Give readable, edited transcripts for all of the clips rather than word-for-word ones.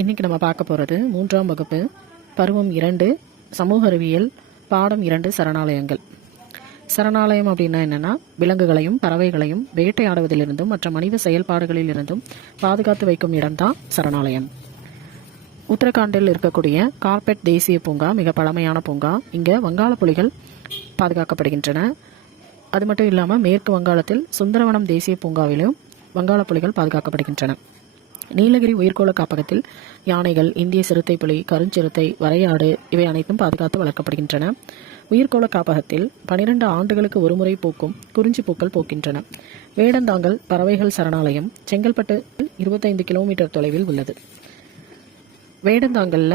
இன்றைக்கி நம்ம பார்க்க போகிறது 3ஆம் வகுப்பு பருவம் 2 சமூக அறிவியல் பாடம் 2 சரணாலயங்கள். சரணாலயம் அப்படின்னா என்னென்னா, விலங்குகளையும் பறவைகளையும் வேட்டையாடுவதிலிருந்தும் மற்ற மனித செயல்பாடுகளிலிருந்தும் பாதுகாத்து வைக்கும் இடம்தான் சரணாலயம். உத்தரகாண்டில் இருக்கக்கூடிய கார்பெட் தேசிய பூங்கா மிக பழமையான பூங்கா. இங்கே வங்காள புலிகள் பாதுகாக்கப்படுகின்றன. அது மட்டும் இல்லாமல் மேற்கு வங்காளத்தில் சுந்தரவனம் தேசிய பூங்காவிலும் வங்காள புலிகள் பாதுகாக்கப்படுகின்றன. நீலகிரி உயிர்கோள காப்பகத்தில் யானைகள், இந்திய சிறுத்தை புலி, கருஞ்சிறுத்தை, வரையாடு இவை அனைத்தும் பாதுகாத்து வளர்க்கப்படுகின்றன. உயிர்கோள காப்பகத்தில் 12 ஆண்டுகளுக்கு ஒருமுறை பூக்கும் குறிஞ்சி பூக்கள் பூக்கின்றன. வேடந்தாங்கல் பறவைகள் சரணாலயம் செங்கல்பட்டு 25 கிலோமீட்டர் தொலைவில் உள்ளது. வேடந்தாங்கல்ல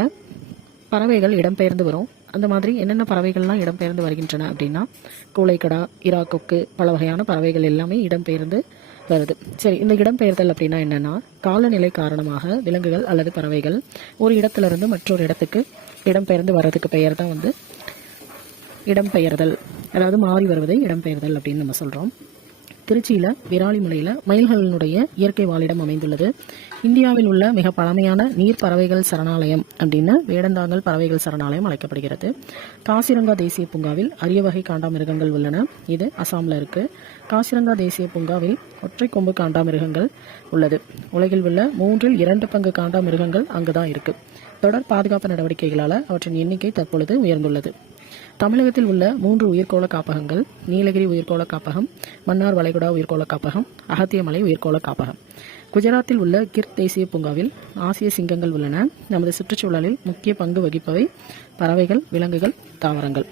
பறவைகள் இடம்பெயர்ந்து வரும். அந்த மாதிரி என்னென்ன பறவைகள்லாம் இடம்பெயர்ந்து வருகின்றன அப்படின்னா, கூளைக்கடா, இராக்கொக்கு, பல வகையான பறவைகள் எல்லாமே இடம்பெயர்ந்து வருது. சரி, இந்த இடம்பெயர்தல் அப்படின்னா என்னன்னா, காலநிலை காரணமாக விலங்குகள் அல்லது பறவைகள் ஒரு இடத்திலிருந்து மற்றொரு இடத்துக்கு இடம்பெயர்ந்து வர்றதுக்கு பெயர் தான் இடம்பெயர்தல். அதாவது மாறி வருவதை இடம்பெயர்தல் அப்படின்னு நம்ம சொல்றோம். திருச்சியில் விராலிமலையில் மயில்களினுடைய இயற்கை வாழிடம் அமைந்துள்ளது. இந்தியாவில் உள்ள மிக பழமையான நீர் பறவைகள் சரணாலயம் அப்படின்னு வேடந்தாங்கல் பறவைகள் சரணாலயம் அழைக்கப்படுகிறது. காசிரங்கா தேசிய பூங்காவில் அரிய வகை காண்டாமிருகங்கள் உள்ளன. இது அசாமில் இருக்கு. காசிரங்கா தேசிய பூங்காவில் ஒற்றை கொம்பு காண்டாமிருகங்கள் உள்ளது. உலகில் உள்ள 2 பங்கு காண்டாமிருகங்கள் அங்குதான் இருக்கு. தொடர் பாதுகாப்பு நடவடிக்கைகளால் அவற்றின் எண்ணிக்கை தற்பொழுது உயர்ந்துள்ளது. தமிழகத்தில் உள்ள 3 உயிர்கோள காப்பகங்கள்: நீலகிரி உயிர்கோள காப்பகம், மன்னார் வளைகுடா உயிர்கோள காப்பகம், அகத்தியமலை உயிர்கோள காப்பகம். குஜராத்தில் உள்ள கிர் தேசிய பூங்காவில் ஆசிய சிங்கங்கள் உள்ளன. நமது சுற்றுச்சூழலில் முக்கிய பங்கு வகிப்பவை பறவைகள், விலங்குகள், தாவரங்கள்.